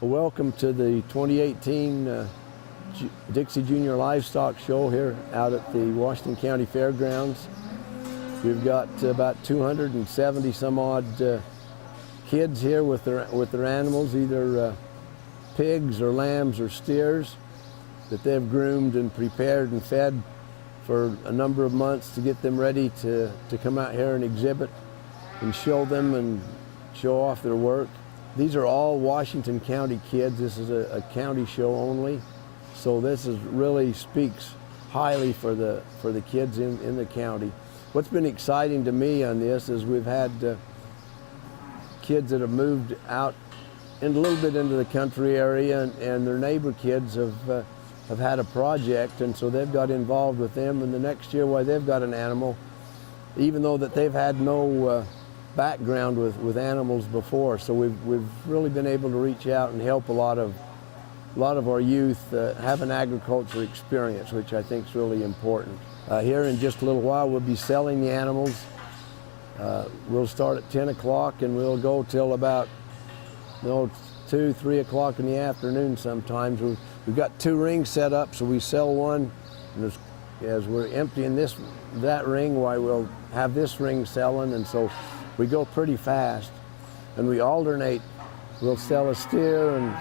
Welcome to the 2018 Dixie Junior Livestock Show here out at the Washington County Fairgrounds. We've got about 270 some odd kids here with their animals, either pigs or lambs or steers that they've groomed and prepared and fed for a number of months to get them ready to come out here and exhibit and show them and show off their work. These are all Washington County kids. This is a county show only. So this really speaks highly for the kids in the county. What's been exciting to me on this is we've had kids that have moved out and a little bit into the country area, and their neighbor kids have had a project, and so they've got involved with them. And the next year, why they've got an animal, even though that they've had no background with animals before. So we've really been able to reach out and help a lot of our youth have an agriculture experience, which I think is really important. Here in just a little while, we'll be selling the animals. We'll start at 10 o'clock and we'll go till about 2, 3 o'clock in the afternoon sometimes. We've got 2 rings set up, so we sell one, and as we're emptying that ring, why we'll have this ring selling, and so we go pretty fast, and we alternate. We'll sell a steer and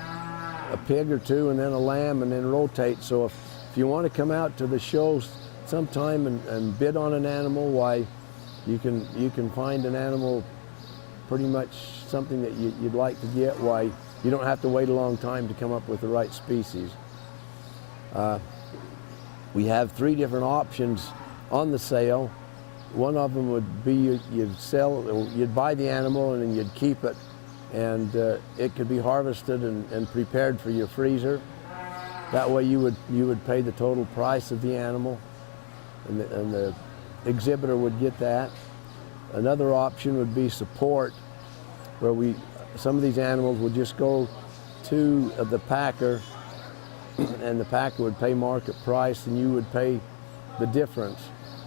a pig or 2, and then a lamb, and then rotate. So if you want to come out to the show sometime and bid on an animal, why you can find an animal, pretty much something that you'd like to get. Why you don't have to wait a long time to come up with the right species. We have 3 different options on the sale. One of them would be you'd buy the animal and then you'd keep it, and it could be harvested and prepared for your freezer. That way you would pay the total price of the animal, and the exhibitor would get that. Another option would be support, where some of these animals would just go to the packer, and the packer would pay market price and you would pay the difference.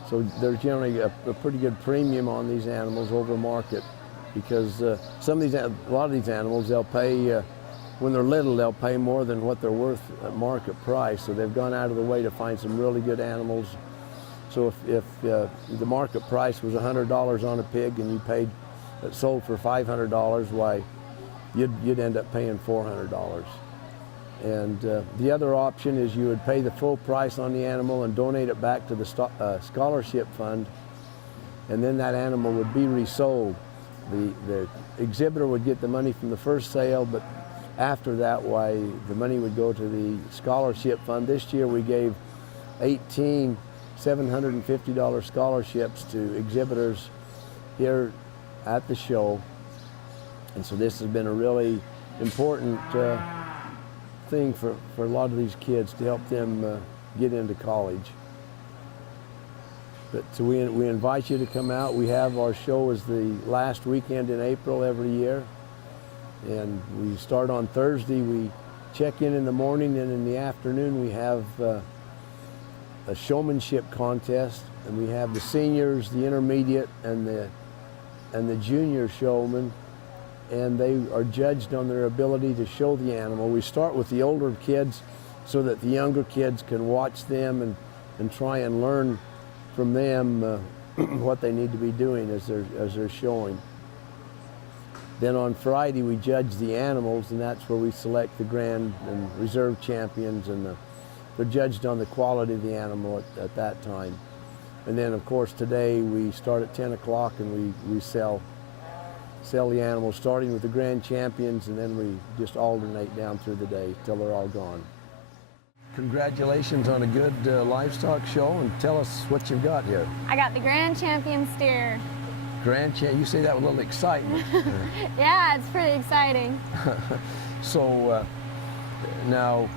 So there's generally a pretty good premium on these animals over market, because a lot of these animals, they'll pay, when they're little, they'll pay more than what they're worth at market price. So they've gone out of the way to find some really good animals. So if the market price was $100 on a pig and it sold for $500, why you'd end up paying $400. And the other option is you would pay the full price on the animal and donate it back to the scholarship fund, and then that animal would be resold. The exhibitor would get the money from the first sale, but after that, why the money would go to the scholarship fund. This year we gave 18 $750 scholarships to exhibitors here at the show, and so this has been a really important thing for a lot of these kids to help them get into college. But so we invite you to come out. We have our show is the last weekend in April every year, and we start on Thursday. We check in the morning, and in the afternoon we have a showmanship contest, and we have the seniors, the intermediate, and the junior showmen, and they are judged on their ability to show the animal. We start with the older kids so that the younger kids can watch them and try and learn from them what they need to be doing as they're showing. Then on Friday we judge the animals, and that's where we select the grand and reserve champions, and they're judged on the quality of the animal at that time. And then of course today we start at 10 o'clock and we sell the animals, starting with the grand champions, and then we just alternate down through the day till they're all gone. Congratulations on a good livestock show, and tell us what you've got here. I got the grand champion steer. You say that with a little excitement. Yeah, it's pretty exciting. So now,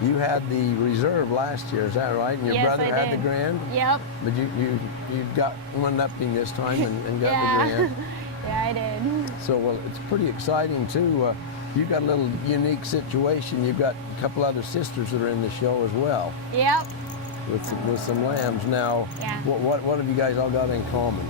you had the reserve last year, is that right? And your brother had the grand? Yep. But you got one upping this time and got the grand. Yeah, I did. So, well, it's pretty exciting too. You've got a little unique situation. You've got a couple other sisters that are in the show as well. Yep. With some lambs. Now, what have you guys all got in common?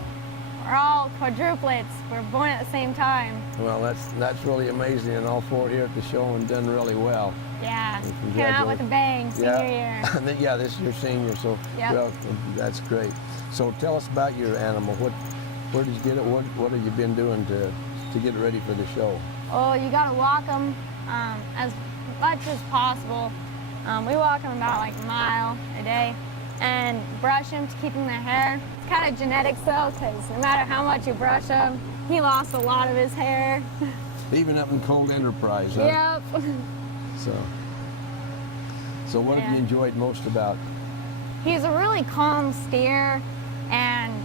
We're all quadruplets. We're born at the same time. Well, that's really amazing, and all 4 here at the show and done really well. Yeah, came out with a bang senior year. Yeah, this is your senior, so Yep. well, that's great. So tell us about your animal. Where did you get it? What have you been doing to get it ready for the show? Oh, you gotta walk them as much as possible. We walk them about like a mile a day and brush them to keep them their hair. It's kind of genetics though, because no matter how much you brush him, he lost a lot of his hair. Even up in Cold Enterprise, huh? Yep. So what have you enjoyed most about? He's a really calm steer, and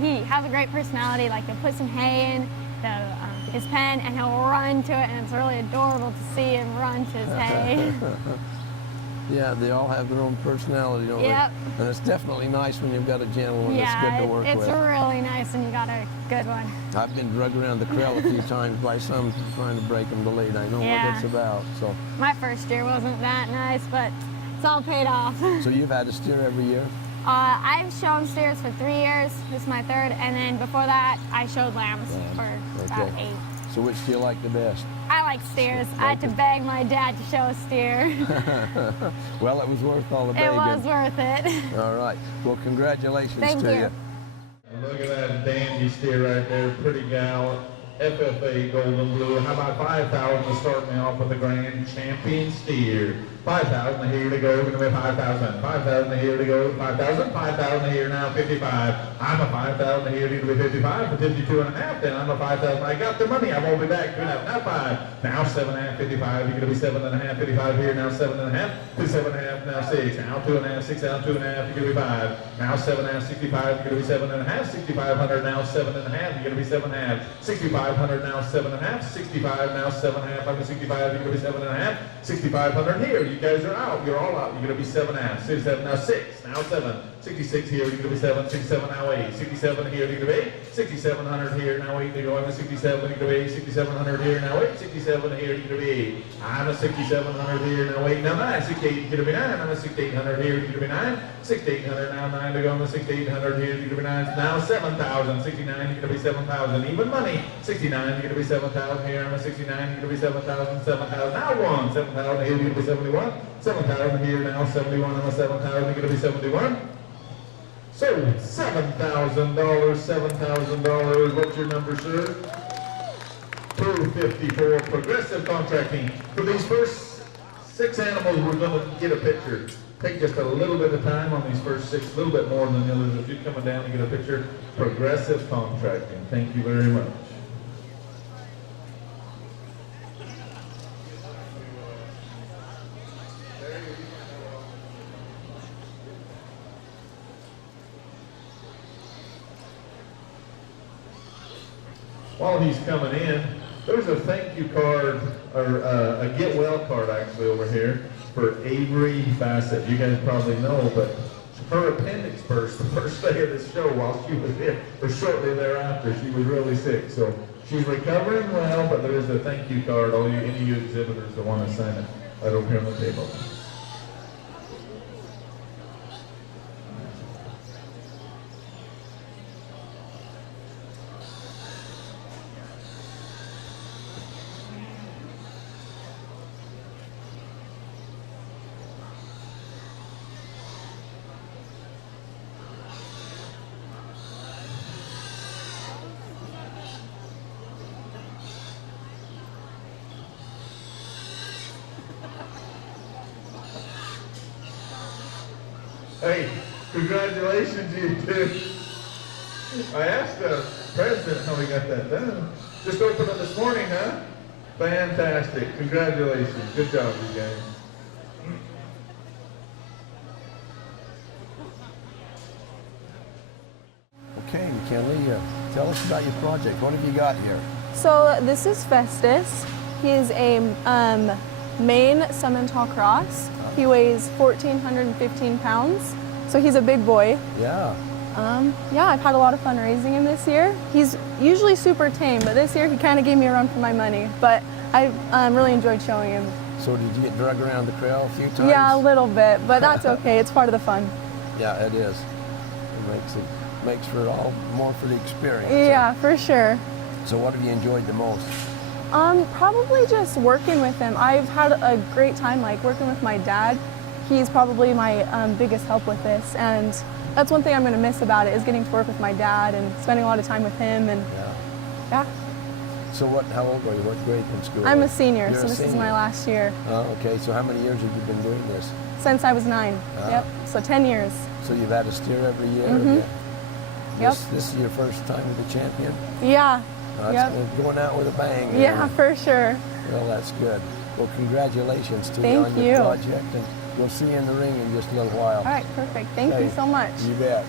he has a great personality. Like, he'll put some hay in his pen and he'll run to it, and it's really adorable to see him run to his hay. Yeah, they all have their own personality, don't Yep. they? And it's definitely nice when you've got a gentleman that's good to work it's with. really nice when you got a good one. I've been drugged around the trail a few times by some trying to break them to lead. I know what it's about. So My first year wasn't that nice, but it's all paid off. So you've had to steer every year? I've shown steers for 3 years. This is my third, and then before that, I showed lambs for about 8. So which do you like the best? I like steers. I had to beg my dad to show a steer. Well, it was worth all the begging. It was worth it. All right. Well, congratulations Thank to you. you. Look at that dandy steer right there, pretty gal. FFA Golden Blue. How about 5,000 to start me off with the grand champion steer? 5,000 here to go, gonna be 5,000. 5,000 here to go, 5,000. 5,000 here now, 55. I'm a 5,000 here to be 55 for 52 and a half. Then I'm a 5,000. I got the money. I won't be back. 2.5. Now 5. Now 7.5. 55. You're gonna be 7.5. 55 here now. 7.5. 7.5. Now 6. Now 2.5. 6 out. 2.5. You're gonna be 5. Now 7.5. 65. You're gonna be 7.5. 6,500 now 7.5. You're gonna be 7.5. 6,500 now 7.5. 65 now 7.5. I'm a 65. You're gonna be 7.5. 6,500 here. You guys are out. You're all out. You're going to be 7.5. 67 now 6. Now 7. 66 here. You're going to be 7. 67 now 8. 67 here. You're going to be 8. 6,700 here. Now 8. You're going to 67. You're going to be 8. 6,700 here. Now 8. 67 here. You're going to be 8. I'm a 6,700 here. Now 8. Now 9. 68. You're going to be 9. I'm a 6,800 here. You're going to be 9. 6,800 now 9 to go on the 6,800 here. You're going to be 9. Now 7,000. 69. You're going to be 7,000. Even money. 69. You're going to be 7,000 here. I'm a 69. You're going to be 7,000. 7,000. Now 1. 7,000 here. You're going to be 71. 7,000 here now, 71 on the 7,000, you're going to be 71. So, $7,000, $7,000, what's your number, sir? 254, Progressive Contracting. For these first 6 animals, we're going to get a picture. Take just a little bit of time on these first 6, a little bit more than the others. If you're coming down to get a picture, Progressive Contracting. Thank you very much. While he's coming in, there's a thank you card, or a get well card actually over here for Avery Bassett. You guys probably know, but her appendix burst the first day of this show while she was here, or shortly thereafter. She was really sick, so she's recovering well, but there is a thank you card. Any of you exhibitors that want to sign it right over here on the table. Hey, congratulations, you two. I asked the president how he got that done. Just opened it this morning, huh? Fantastic. Congratulations. Good job, you guys. Okay, McKinley, tell us about your project. What have you got here? So this is Festus. He is a Maine Simmental Cross. He weighs 1,415 pounds, so he's a big boy. Yeah. Yeah, I've had a lot of fun raising him this year. He's usually super tame, but this year he kind of gave me a run for my money. But I really enjoyed showing him. So did you get dragged around the trail a few times? Yeah, a little bit, but that's okay. It's part of the fun. Yeah, it is. It makes it makes for all more for the experience. Yeah, for sure. So what have you enjoyed the most? Probably just working with him. I've had a great time like working with my dad. He's probably my biggest help with this, and that's one thing I'm going to miss about it is getting to work with my dad and spending a lot of time with him. And yeah. So how old are you? What grade in school? I'm a senior, You're so a this is senior. my last year. Oh, okay. So how many years have you been doing this? Since I was 9. Yep. So 10 years. So you've had a steer every year? Mm-hmm. Yep. This is your first time with the champion? Yeah. That's going out with a bang. Yeah, for sure. Well, that's good. Well, congratulations to you Thank on you. your project, and we'll see you in the ring in just a little while. All right, perfect. Thank you so much. You bet.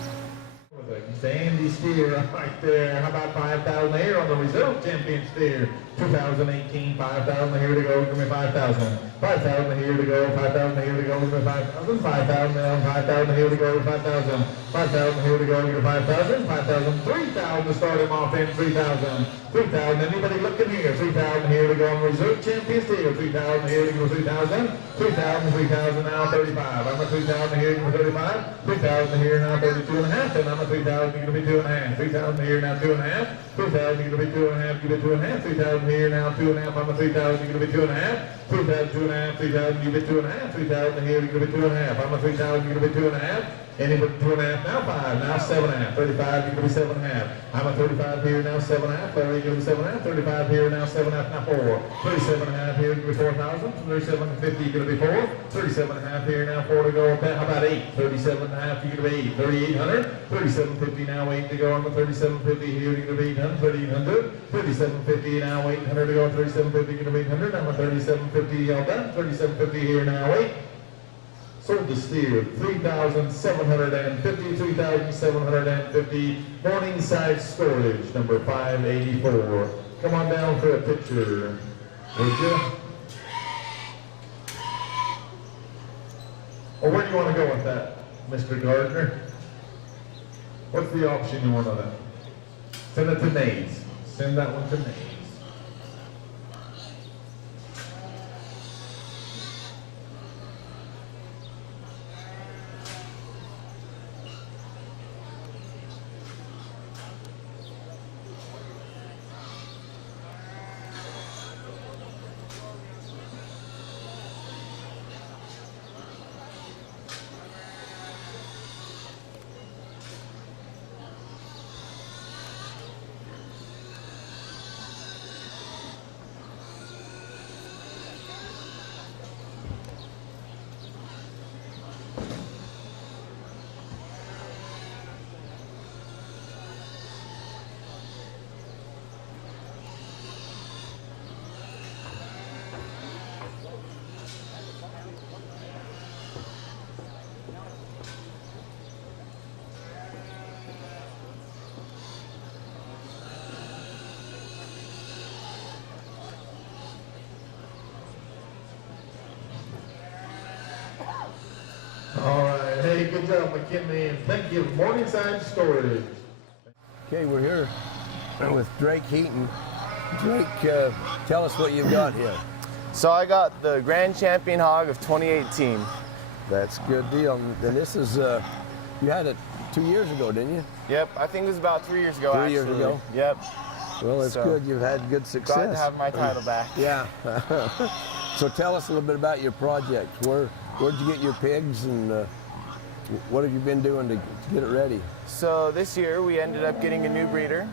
Dandy steer right there. How about 5,000 here on the reserve champion steer? 2018, 5,000 here to go. Give me 5,000. 5,000 here to go. 5,000 here to go. Give me 5,000. 5,000 now. 5,000 here to go. 5,000. 5,000 here to go. Give me 5,000. 5,000. 3,000 to start him off in. 3,000. 3,000. Anybody looking here? 3,000 here to go on reserve champion steer. 3,000 here to go. 3,000. 3,000. 3,000 now. 35. I'm a 3,000 here. Give me 35. 3,000 here now. 32 and a half. And I'm a 3,000. You're going to be 2 and a half. 3,000 here now. 2 and a half. 3,000. You're going to be 2 and a half. Give me 2 and a half. 3,000 here now. 2 and a half. I'm a 3,000. You're going to be 2 and a half. 3,000. 2 and a half. 3,000. You get 2 and a half. 3,000 here. You're going to be 2 and a half. I'm a 3,000. You're going to be 2 and a half. Anybody 2 and a half now. 5. Now 7 and a half. 35. You're going to be 7 and a half. I'm a 35 here now. 7 and a half. 30. You're going to be 7 and a half. 35 here now. 7 and a half. Now 4. 37 and a half here. You're going to be 4,000. 37 and 50. You're going to be 4. 37 and a half here now. 4 to go. How about 8? 37 and a half. You're going to be 8. 3,800. 37.50 now. 8 to go. I'm a 37.50 here. You're going to be 800. 3,800. 37.50 now. 800 to go. 37.50. You're going to be 800. I'm a 37.50 all done. 37.50 here now. 8. Sold the steer, 3,750, 3,750. Morningside Storage, number 584. Come on down for a picture, would you? Or where do you want to go with that, Mr. Gardner? What's the option you want on that? Send it to Nays. Send that one to Nays. All right, hey, good job, McKinley, and thank you, Morningside Storage. Okay, we're here with Drake Heaton. Drake, tell us what you've got here. So I got the Grand Champion Hog of 2018. That's a good deal. And this is, you had it 2 years ago, didn't you? Yep, I think it was about 3 years ago. 3 years actually. ago? Yep. Well, it's good. You've had good success. Glad to have my title back. Yeah. So tell us a little bit about your project. Where'd you get your pigs, and what have you been doing to get it ready? So this year we ended up getting a new breeder.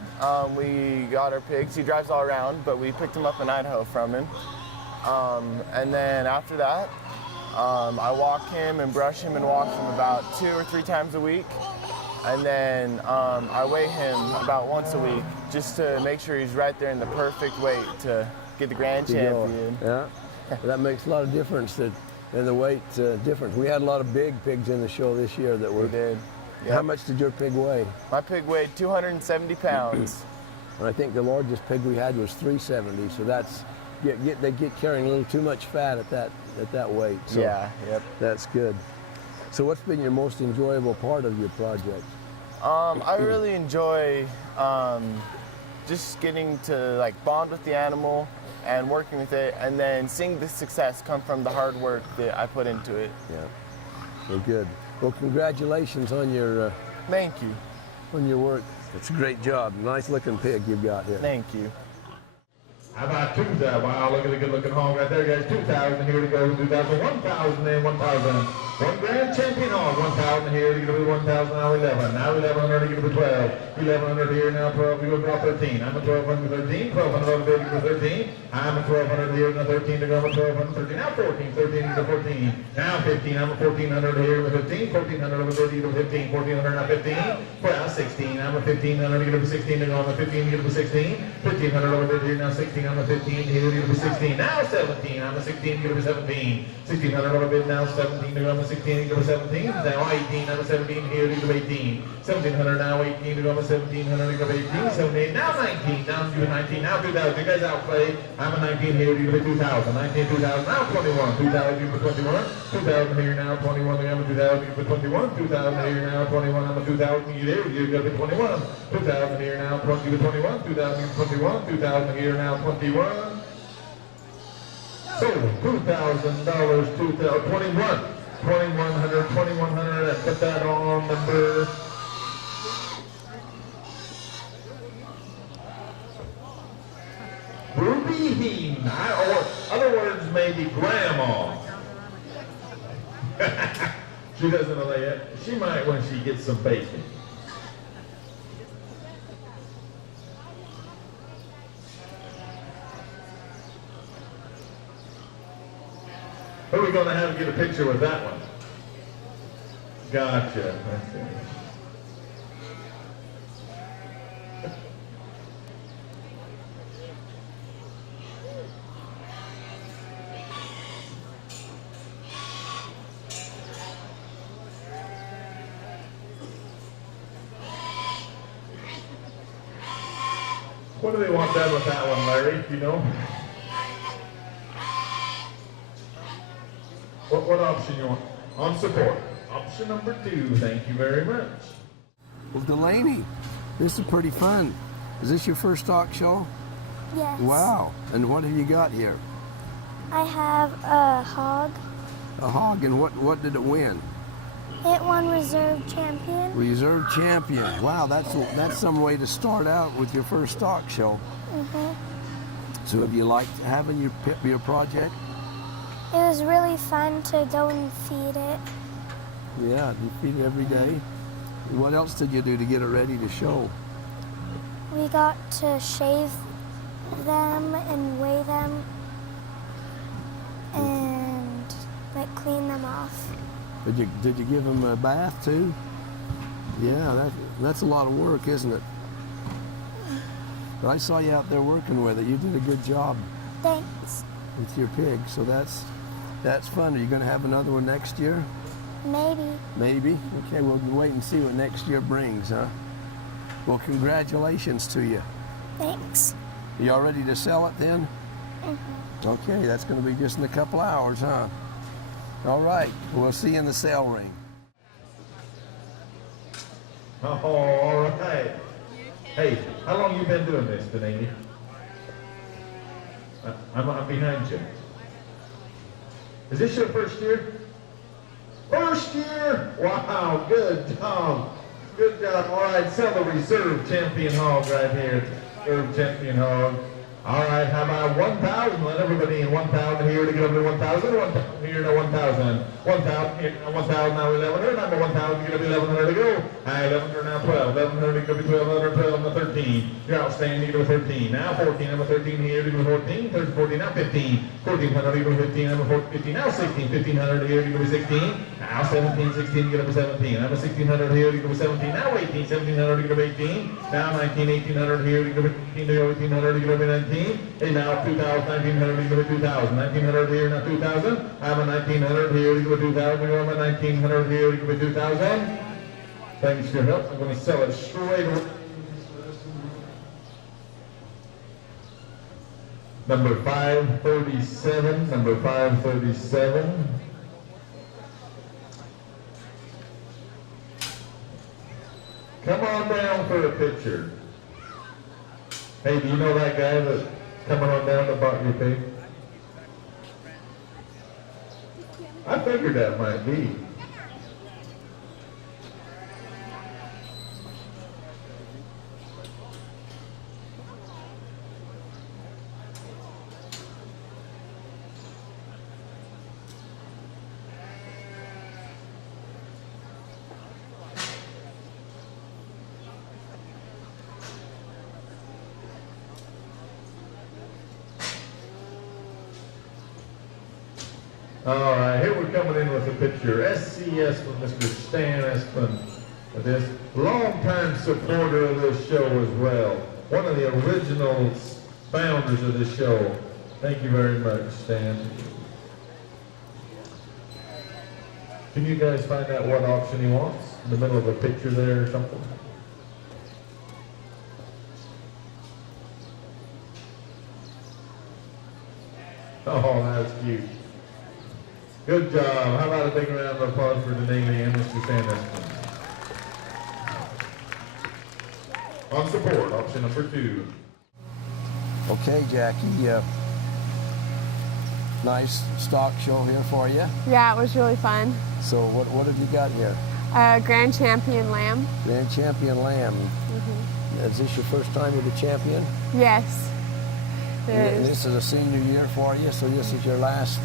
We got our pigs. He drives all around, but we picked him up in Idaho from him. And then after that, I walk him and brush him and walk him about 2 or 3 times a week. And then I weigh him about once a week just to make sure he's right there in the perfect weight to get the Grand Champion. Yeah, that makes a lot of difference in the weight difference. We had a lot of big pigs in the show this year that were. We did. Yep. How much did your pig weigh? My pig weighed 270 pounds. And I think the largest pig we had was 370. So that's they get carrying a little too much fat at that weight. So Yeah. Yep. that's good. So what's been your most enjoyable part of your project? I really enjoy just getting to like bond with the animal and working with it, and then seeing the success come from the hard work that I put into it. Yeah. Well, good. Well, congratulations on your Thank you. on your work. It's a great job. Nice looking pig you've got here. Thank you. How about 2,000? Wow, look at the good looking hog right there, guys. 2,000 here to go. 2,000, 1,000 and 1,000. One grand champion hog. 1,000 here to get to 1,000. Now 11. Now 1,100 to get to 12. 1,100 here. Now 12. We go to 13. I'm a 1,200 to 13. 1,200 over there to get to 13. I'm a 1,200 here to 13 to go. I'm a 1,200 13. Now 14. 13 to 14. Now 15. I'm a 1,400 here to 15. 1,400 over there to get to 15. 1,400 now 15. Well, 16. I'm a 1,500 to get to 16 to go. I'm a 15 to get to 16. 1,500 over there here. Now 16. I'm a 15 here to get to 16. Now 17. I'm a 16 to get to 17. 1,600 over there. Now 17 to go. I'm a 16 to get to 17. Now 18. I'm a 17 here to get to 18. 1,700 now 18 to go. I'm a 1,700 to get to 18. 17. Now 19. Now I'm doing 19. Now 2,000. You guys outplay. I'm a 19 here to get to 2,000. 19, 2,000. Now 21. 2,000 to 21. 2,000 here now 21. I'm a 2,000 to 21. 2,000 here now 21. I'm a 2,000. You there? You got to 21. 2,000 here now 20 to 21. 2,000 to 21. 2,000 here now 21. So $2,000, 21, 2,100, 2,100, and put that on number. Ruby Heaton, or other words, maybe Grandma. She doesn't know that yet. She might when she gets some bacon. Who are we going to have get a picture with that one? Gotcha. What do they want done with that one, Larry? Do you know? What option you want? On support. Option number 2. Thank you very much. Well, Delaney, this is pretty fun. Is this your first stock show? Yes. Wow. And what have you got here? I have a hog. A hog. And what did it win? It won reserve champion. Reserve champion. Wow, that's some way to start out with your first stock show. So have you liked having your project? It was really fun to go and feed it. Yeah, you feed it every day. What else did you do to get it ready to show? We got to shave them and weigh them and clean them off. Did you give them a bath too? Yeah, that's a lot of work, isn't it? But I saw you out there working with it. You did a good job. Thanks. With your pig, so that's fun. Are you going to have another one next year? Maybe. Maybe? Okay, we'll wait and see what next year brings, huh? Well, congratulations to you. Thanks. You all ready to sell it then? Okay, that's going to be just in a couple hours, huh? All right, we'll see you in the sale ring. Oh, all right. Hey, how long you been doing this, Delaney? I'm behind you. Is this your first year? First year? Wow, good job. Good job. All right, sell the reserve champion hog right here. Reserve champion hog. All right, how about 1,000? Let everybody in 1,000 here to get over to 1,000. 1,000 here to 1,000. 1,000 here to 1,000 now 1,100. I'm at 1,000 to get up to 1,100 to go. 1,100 now 12. 1,100 to go to 1,200. 12 to 13. You're outstanding to go to 13. Now 14. I'm at 13 here to go to 14. 14 now 15. 1,400 to go to 15. I'm at 15 now 16. 1,500 here to go to 16. Now 17. 16 to get up to 17. I'm at 1,600 here to go to 17. Now 18. 1,700 to get up to 18. Now 19. 1,800 here to go to 18 to go 1,800 to get up to 19. Hey, now 2,000, 1,900 to go to 2,000. 1,900 here, now 2,000. I'm a 1,900 here to go to 2,000. I'm a 1,900 here to go to 2,000. Thanks for your help. I'm going to sell it straight away. Number 537. Number 537. Come on down for a picture. Hey, do you know that guy that's coming on down that bought your pig? I figured that might be. All right, here we're coming in with a picture. SCS from Mr. Stan Espin. This long-time supporter of this show as well. One of the original founders of this show. Thank you very much, Stan. Can you guys find out what auction he wants? In the middle of a picture there or something? Oh, that's cute. Good job. How about a big round of applause for Denise and Mr. Sanders? On support, option number 2. Okay, Jackie, nice stock show here for you. Yeah, it was really fun. So what have you got here? Grand Champion Lamb. Grand Champion Lamb. Is this your first time with the champion? Yes. It And is. this is a senior year for you, so this is your last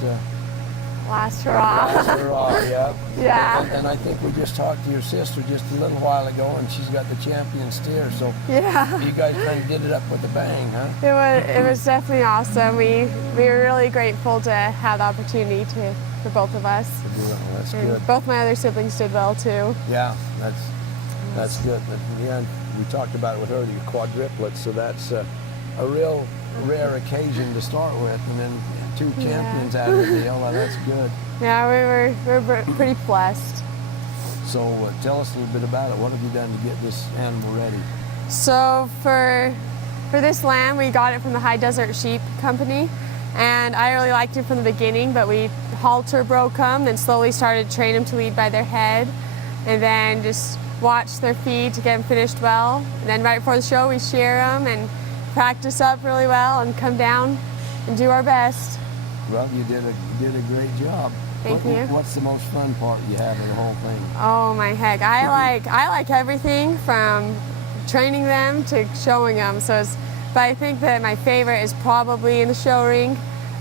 Last hurrah. hurrah, yeah. Yeah. And I think we just talked to your sister just a little while ago, and she's got the champion steer, so Yeah. you guys kind of did it up with a bang, huh? It was definitely awesome. We were really grateful to have the opportunity for both of us. Well, that's And good. both my other siblings did well too. Yeah, that's good. But, yeah, we talked about it with her, the quadruplets, so that's a real rare occasion to start with, and then 2 champions out of the deal. Well, that's good. Yeah, we were pretty blessed. So tell us a little bit about it. What have you done to get this animal ready? So for this lamb, we got it from the High Desert Sheep Company, and I really liked it from the beginning, but we halter broke them, then slowly started to train them to lead by their head, and then just watch their feed to get them finished well. And then right before the show, we shear them and practice up really well and come down and do our best. Well, you did a great job. Thank you. What's the most fun part you have of the whole thing? Oh my heck, I like everything from training them to showing them. But I think that my favorite is probably in the show ring.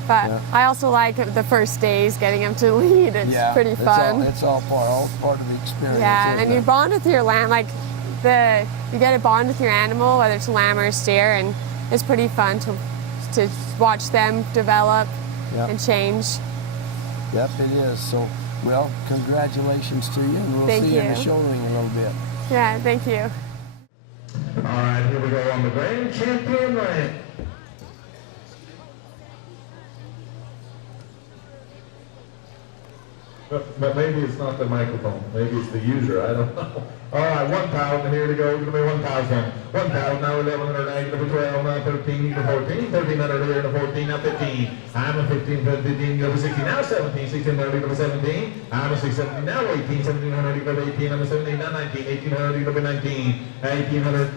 But Yeah. I also like the first days getting them to lead. It's pretty fun. It's all part of the experience. Yeah, isn't and it? you bond with your lamb, you get a bond with your animal, whether it's a lamb or a steer, and it's pretty fun to watch them develop Yep. and change. Yep, it is. So, well, congratulations to you, and we'll Thank see you in the you. show ring a little bit. Yeah, thank you. All right, here we go on the Grand Champion Lamb. But maybe it's not the microphone. Maybe it's the user. I don't know. All right, 1,000. Here to go. Going to be 1,000. 1,000. Now 1,100. Now going to be 12. Now 13. Now 14. 1,300 here. Now 14. Now 15. I'm a 15. 15. Go to 16. Now 17. 16. Now go to 17. I'm a 6. 17. Now 18. 1,700. Go to 18. I'm a 17. Now 19. 1,800. Go to 19. 1,800.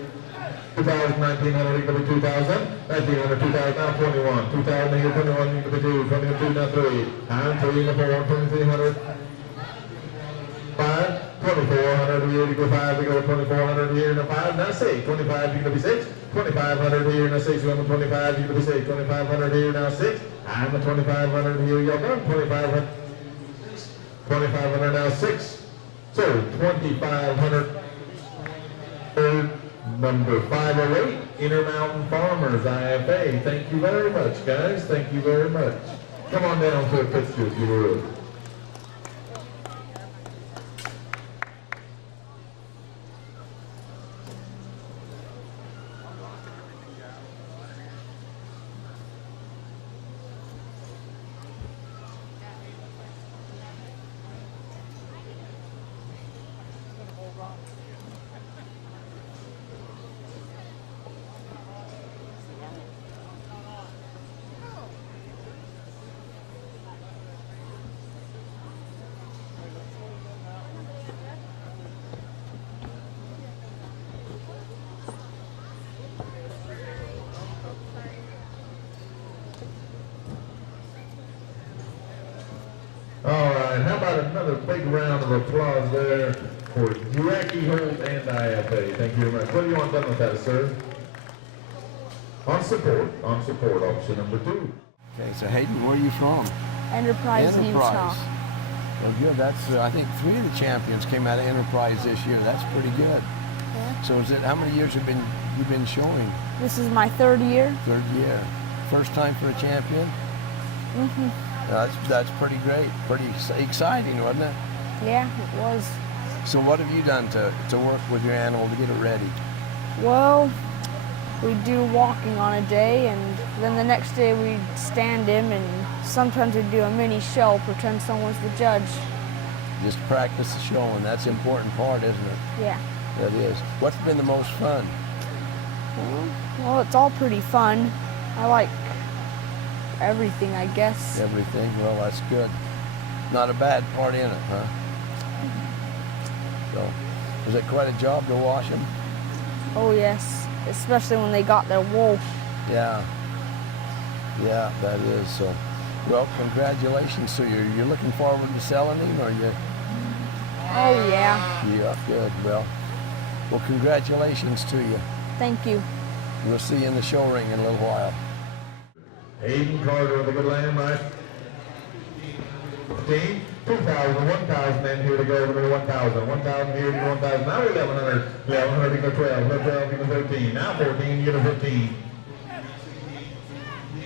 2,000, 1,900, equal to 2,000, 1,900, 2,000, now 21, 2,000, here 21, equal to 2, 22, now 3, and 3, now 4, 2,300, 5, 2,400, here equal to 5, we go to 2,400, here, now 5, now 6, 25, equal to 6, 2,500, here, now 6, we go to 25, equal to 6, 2,500, here, now 6, and the 2,500, here, y'all go, 2,500, 2,500, now 6, so 2,500, number 508, Intermountain Farmers, IFA. Thank you very much, guys. Thank you very much. Come on down to a picture if you would. All right, how about another big round of applause there for Jackie Holt and IFA. Thank you very much. What do you want done with that, sir? On support, option number 2. Okay, so Heaton, where are you from? Enterprise. Enterprise. Well, good. That's I think 3 of the champions came out of Enterprise this year. That's pretty good. Yeah. So how many years have you been showing? This is my 3rd year. 3rd year. First time for a champion? That's pretty great. Pretty exciting, wasn't it? Yeah, it was. So what have you done to work with your animal to get it ready? Well, we do walking on a day, and then the next day we stand him, and sometimes we do a mini show, pretend someone's the judge. Just practice the showing. That's the important part, isn't it? Yeah. That is. What's been the most fun? Well, it's all pretty fun. I like everything, I guess. Everything? Well, that's good. Not a bad part in it, huh? So, was it quite a job to wash them? Oh yes, especially when they got their wool. Yeah. Yeah, that is. So, well, congratulations to you. You're looking forward to selling him, or you? Oh yeah. Yeah, good. Well, congratulations to you. Thank you. We'll see you in the show ring in a little while. Heaton Carter with a good lamb, right? 15, 2,000, 1,000, then here to go, 1,000, 1,000 here to 1,000, now 1,100, 1,100 to go 12, 12 to go 13, now 14, you get a 15.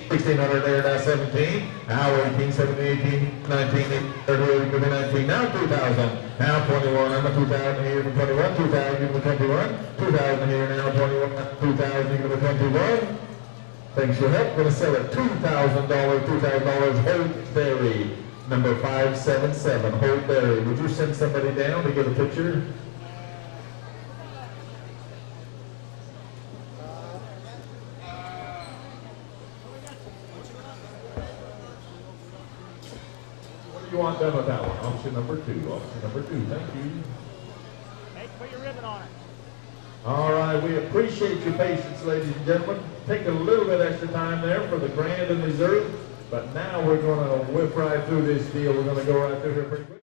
1,600 there, now 17, now 18, 17, 18, 19, 30, to 19, now 2,000, now 21, I'm a 2,000 here to 21, 2,000 to 21, 2,000 here now 21, 2,000 to 21. Thanks for your help. Going to sell it $2,000, Holt Berry, number 577, Holt Berry. Would you send somebody down to get a picture? What do you want done with that one? Option number 2. Option number 2. Thank you. Hey, put your ribbon on it. All right, we appreciate your patience, ladies and gentlemen. Take a little bit extra time there for the grand and reserve, but now we're going to whip right through this deal. We're going to go right through here pretty quick.